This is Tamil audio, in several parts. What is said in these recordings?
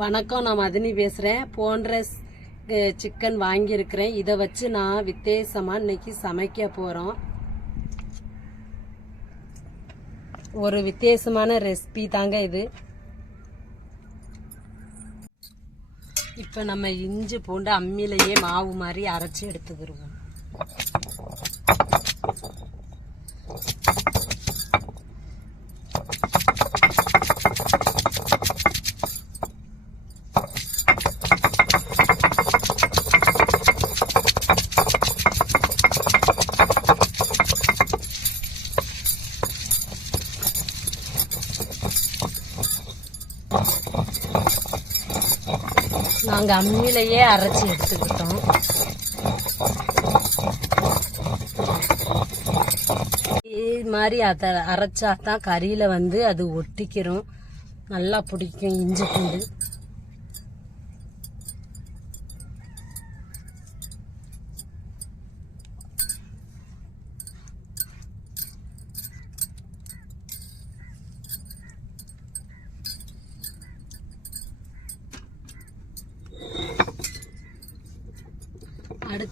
வணக்கம் நான் மதினி பேசுகிறேன் போன்ற சிக்கன் வாங்கியிருக்கிறேன். இதை வச்சு நான் வித்தியாசமாக இன்னைக்கு சமைக்க போகிறோம் ஒரு வித்தியாசமான ரெசிபி தாங்க இது. இப்போ நம்ம இஞ்சி பூண்டு அம்மியிலேயே மாவு மாதிரி அரைச்சி எடுத்துக்கிடுவோம் நாங்கள் அம்மியிலேயே அரைச்சி எடுத்துக்கிட்டோம். இது மாதிரி அதை அரைச்சா தான் கறியில் வந்து அது ஒட்டிக்கிறோம் நல்லா பிடிக்கும் இஞ்சி பூண்டு.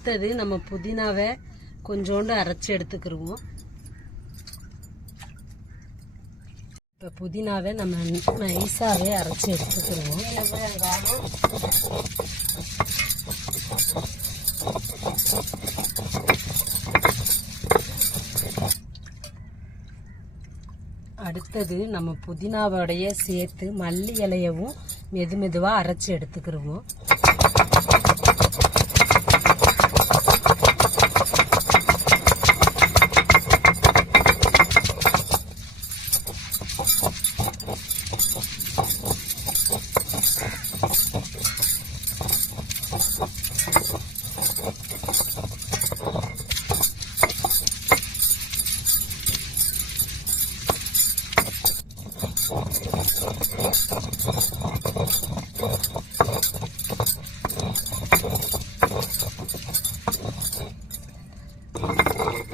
அடுத்தது நம்ம புதினாவை கொஞ்சோண்டு அரைச்சி எடுத்துக்கிடுவோம் இப்போ புதினாவை நம்ம நைஸாகவே அரைச்சி எடுத்துக்கிடுவோம் அடுத்தது நம்ம புதினாவோடைய சேர்த்து மல்லி இலையவும் மெது மெதுவாக அரைச்சி எடுத்துக்கிடுவோம்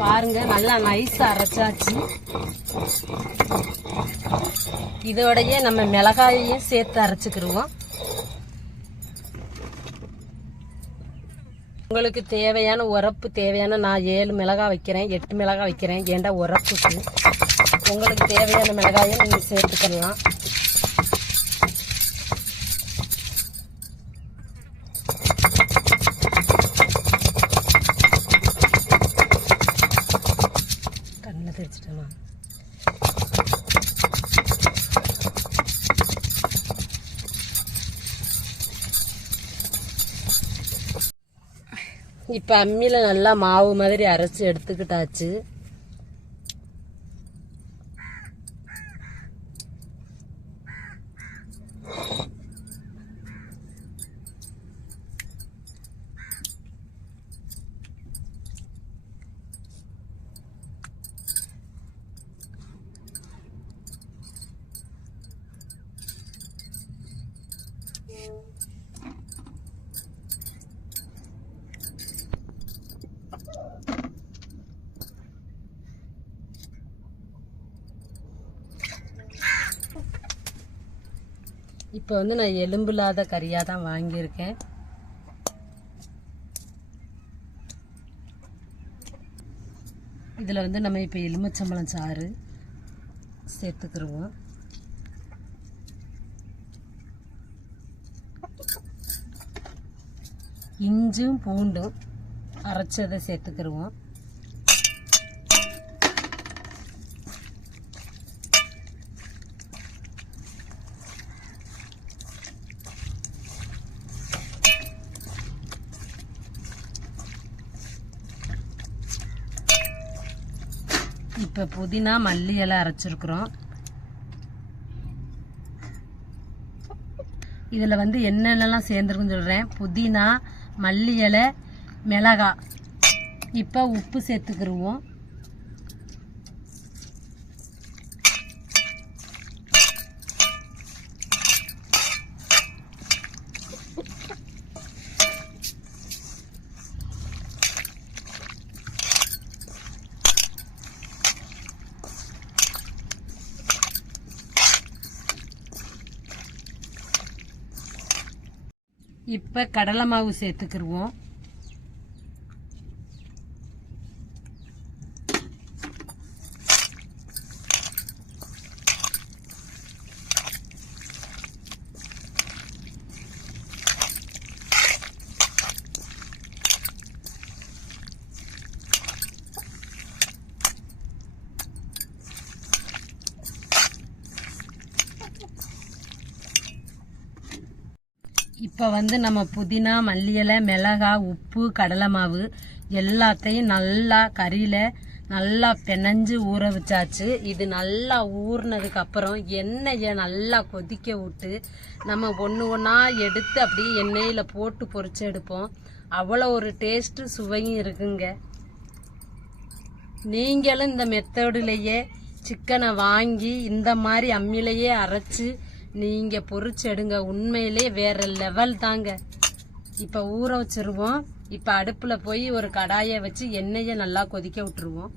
பாருங்க நல்லா நைஸாக அரைச்சாச்சு. இதோடைய நம்ம மிளகாயையும் சேர்த்து அரைச்சிக்கிடுவோம் உங்களுக்கு தேவையான உரப்பு தேவையான நான் ஏழு மிளகாய் வைக்கிறேன் எட்டு மிளகாய் வைக்கிறேன் ஏண்டா உரப்புக்கு உங்களுக்கு தேவையான மிளகாயை நீங்கள் சேர்த்துக்கலாம். இப்போ அம்மியில் நல்லா மாவு மாதிரி அரைச்சி எடுத்துக்கிட்டாச்சு. இப்போ வந்து நான் எலும்பு இல்லாத கறியாக தான் வாங்கியிருக்கேன். இதில் வந்து நம்ம இப்போ எலுமிச்சம்பழம் சாறு சேர்த்துக்கிடுவோம் இஞ்சும் பூண்டும் அரைச்சதை சேர்த்துக்கிடுவோம் இப்போ புதினா மல்லி இலை அரைச்சிருக்கிறோம். இதில் வந்து என்னென்னலாம் சேர்ந்துருக்குன்னு சொல்கிறேன் புதினா மல்லி இலை மிளகா இப்போ உப்பு சேர்த்துக்கிருவோம். இப்போ கடலை மாவு சேர்த்துக்கிருவோம். இப்போ வந்து நம்ம புதினா மல்லியலை மிளகாய் மிளகா உப்பு கடலை மாவு எல்லாத்தையும் நல்லா கறியில் நல்லா பிணைஞ்சு ஊற வச்சாச்சு. இது நல்லா ஊறினதுக்கு அப்புறம் எண்ணெயை நல்லா கொதிக்க விட்டு நம்ம ஒன்று ஒன்றா எடுத்து அப்படியே எண்ணெயில் போட்டு பொறிச்சு எடுப்போம். அவ்வளோ ஒரு டேஸ்ட்டு சுவையும் இருக்குங்க. நீங்களும் இந்த மெத்தடிலேயே சிக்கனை வாங்கி இந்த மாதிரி அம்மிலேயே அரைச்சி நீங்க பொறிச்செடுங்க. உண்மையிலே வேற லெவல் தாங்க. இப்ப ஊற வச்சிருவோம். இப்ப அடுப்புல போய் ஒரு கடாயை வச்சு எண்ணெயை நல்லா கொதிக்க விட்டுருவோம்.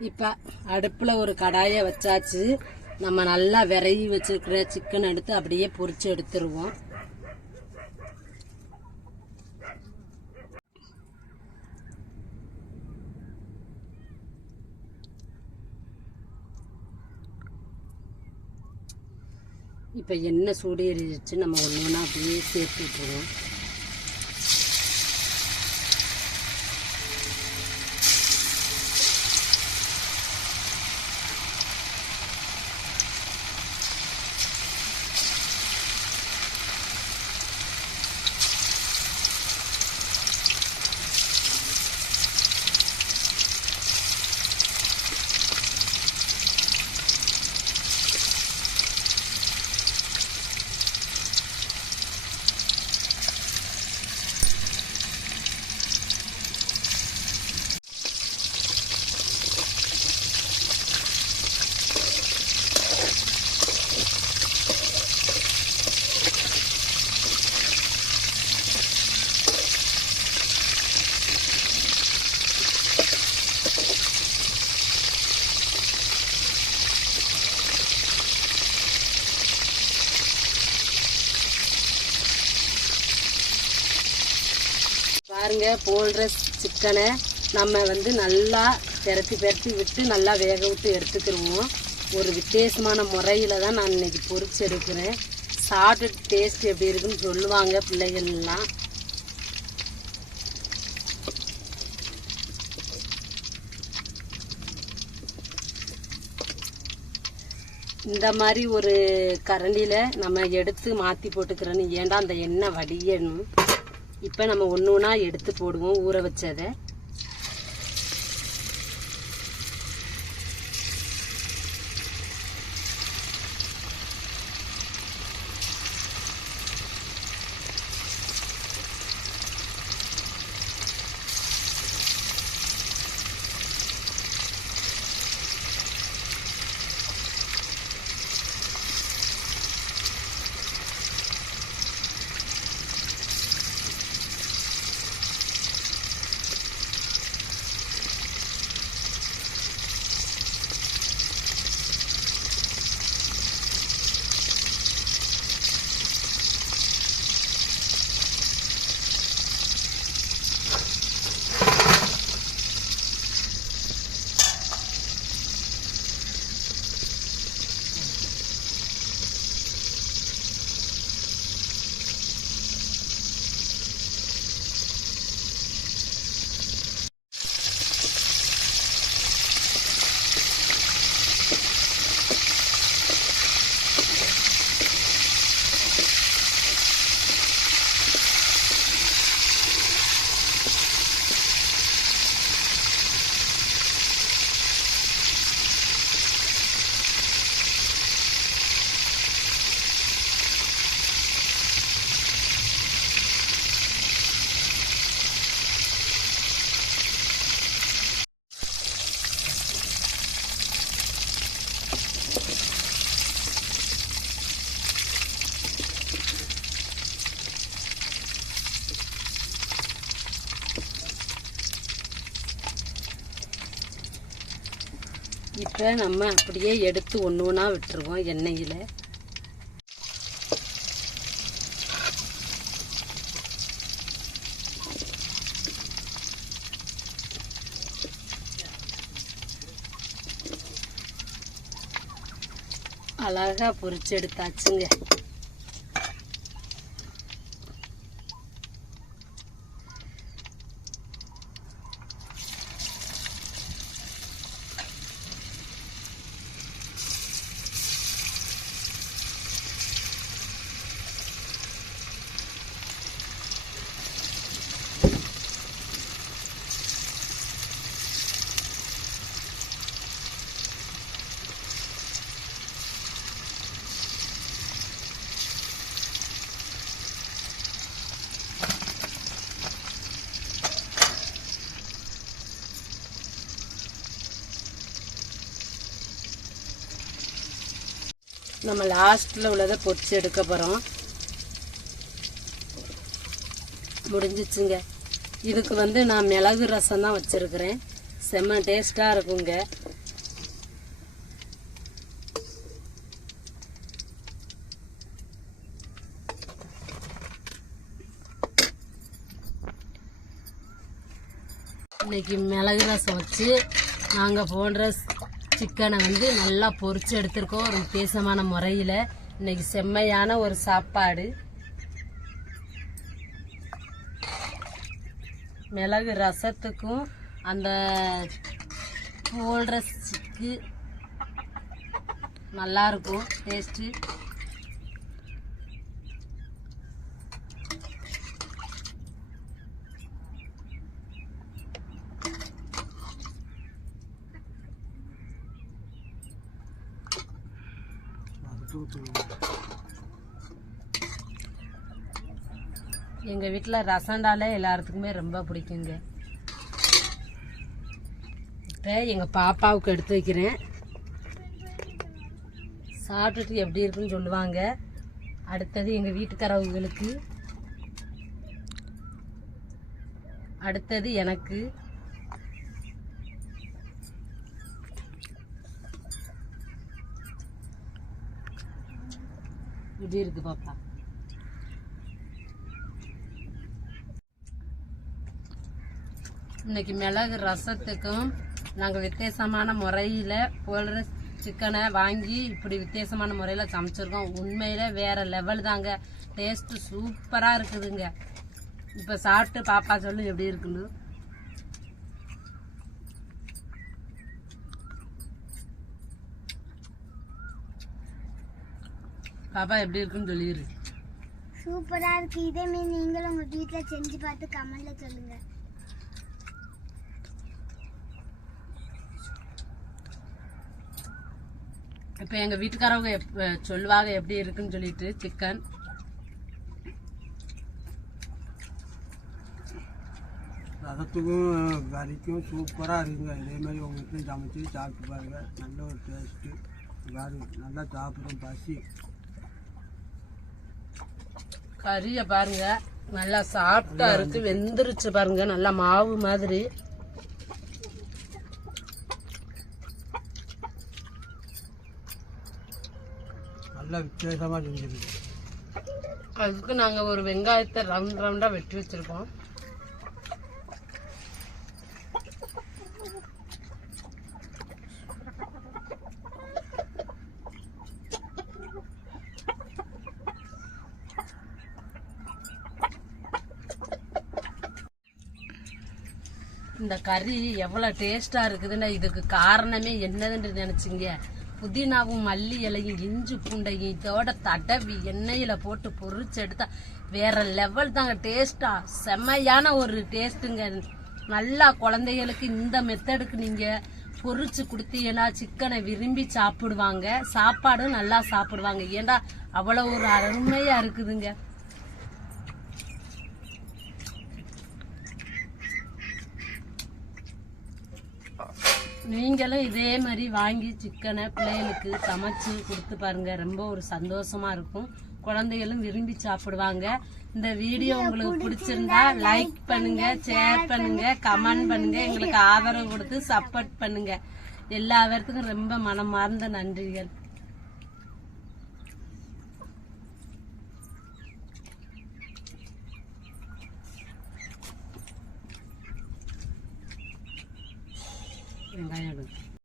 இப்ப அடுப்புல ஒரு கடாயை வச்சாச்சு. நம்ம நல்லா விரவி வச்சிருக்கிற சிக்கன் எடுத்து அப்படியே பொறிச்சு எடுத்துருவோம். இப்போ எண்ணெய் சூடு நம்ம ஒன்று ஒன்றா அப்படியே சேர்த்து விட்டுருவோம் பாருங்க போடுற சிக்கனை நம்ம வந்து நல்லா பெரட்டி பெரட்டி விட்டு நல்லா வேக விட்டு எடுத்துக்கிருவோம். ஒரு வித்தியாசமான முறையில் தான் நான் இன்னைக்கு பொறிச்சு எடுக்கிறேன் சாப்பிட்டு டேஸ்ட் எப்படி இருக்குன்னு சொல்லுவாங்க பிள்ளைகள்லாம். இந்த மாதிரி ஒரு கரண்டியில் நம்ம எடுத்து மாற்றி போட்டுக்கிறோன்னு. ஏன்டா அந்த எண்ணெய் வடியணும்? இப்போ நம்ம ஒன்று ஒன்றா எடுத்து போடுவோம் ஊற வச்சதை. இப்போ நம்ம அப்படியே எடுத்து ஒன்று ஒன்றா விட்டுருவோம் எண்ணெயில். அழகா பொறிச்சு எடுத்தாச்சுங்க. நம்ம லாஸ்ட்டில் உள்ளதை பொடிச்சு எடுக்க போகிறோம் முடிஞ்சிச்சுங்க. இதுக்கு வந்து நான் மிளகு ரசம் தான் வச்சுருக்கிறேன். செம்ம டேஸ்ட்டாக இருக்குங்க. இன்னைக்கு மிளகு ரசம் வச்சு நாங்கள் போன்ற சிக்கனை வந்து நல்லா பொறிச்சு எடுத்திருக்கோம். ஒரு வித்தியாசமான முறையில். இன்னைக்கு செம்மையான ஒரு சாப்பாடு. மிளகு ரசத்துக்கும் அந்த போல்ற சிக்கு நல்லாயிருக்கும் டேஸ்ட்டு எங்கள் வீட்டில் ரசண்டாலே எல்லாத்துக்குமே ரொம்ப பிடிக்குங்க. இப்போ எங்கள் பாப்பாவுக்கு எடுத்து வைக்கிறேன். சாப்பிட்டுட்டு எப்படி இருக்குன்னு சொல்லுவாங்க. அடுத்தது எங்கள் வீட்டுக்காரவங்களுக்கு. அடுத்தது எனக்கு இப்படி இருக்கு பாப்பா இன்னைக்கு மிளகு ரசத்துக்கும் நாங்கள் வித்தியாசமான முறையில் போடுற சிக்கனை வாங்கி இப்படி வித்தியாசமான முறையில் சமைச்சிருக்கோம். உண்மையில் வேற லெவல் தாங்க. டேஸ்ட்டு சூப்பராக இருக்குதுங்க. இப்போ சாப்பிட்டு பாப்பா சொல்லு எப்படி இருக்குன்னு. பாப்பா எப்படி இருக்குன்னு சொல்லிடு. சூப்பரா இருக்கு. இதே மாதிரி நீங்களும் உங்க வீட்ல செஞ்சு பார்த்து கமெண்ட்ல சொல்லுங்க. இப்போ எங்கள் வீட்டுக்காரவங்க எப்ப சொல்லுவாங்க எப்படி இருக்குன்னு சொல்லிட்டு சிக்கன். ரசத்துக்கும் கறிக்கும் சூப்பராக இருக்குங்க. இதே மாதிரி உங்கள் வீட்டில் சமைச்சு சாப்பிட்டு பாருங்க. நல்ல ஒரு டேஸ்ட்டு நல்லா சாப்பிடும் பசி. கறியை பாருங்க. நல்லா சாப்பிட்டா இருக்கு. வெந்துருச்சு பாருங்க. நல்லா மாவு மாதிரி. நல்லா வித்தியாசமாக செஞ்சிருக்கு. அதுக்கு நாங்கள் ஒரு வெங்காயத்தை ரவுண்ட் ரவுண்டாக வெட்டி வச்சிருக்கோம். இந்த கறி எவ்வளோ டேஸ்ட்டாக இருக்குதுன்னு இதுக்கு காரணமே என்னதுன்னு நினச்சிங்க. புதினாவும் மல்லி இலையும் இஞ்சி பூண்டையும் இதோட தடவி எண்ணெயில் போட்டு பொறிச்சு எடுத்தா வேற லெவல் தாங்க டேஸ்டா செம்மையான ஒரு டேஸ்ட்டுங்க நல்லா குழந்தைகளுக்கு இந்த மெத்தடுக்கு நீங்கள் பொரிச்சு கொடுத்தீங்கன்னா சிக்கனை விரும்பி சாப்பிடுவாங்க. சாப்பாடும் நல்லா சாப்பிடுவாங்க. ஏன்டா அவ்வளோ ஒரு அருமையாக இருக்குதுங்க. நீங்களும் இதே மாதிரி வாங்கி சிக்கனை பிள்ளைகளுக்கு சமைச்சு கொடுத்து பாருங்க. ரொம்ப ஒரு சந்தோஷமா இருக்கும். குழந்தைகளும் விரும்பி சாப்பிடுவாங்க. இந்த வீடியோ உங்களுக்கு பிடிச்சிருந்தா லைக் பண்ணுங்க ஷேர் பண்ணுங்க கமெண்ட் பண்ணுங்க. எங்களுக்கு ஆதரவு கொடுத்து சப்போர்ட் பண்ணுங்க. எல்லா பேர்த்துக்கும் ரொம்ப மனமார்ந்த நன்றிகள். লাগাই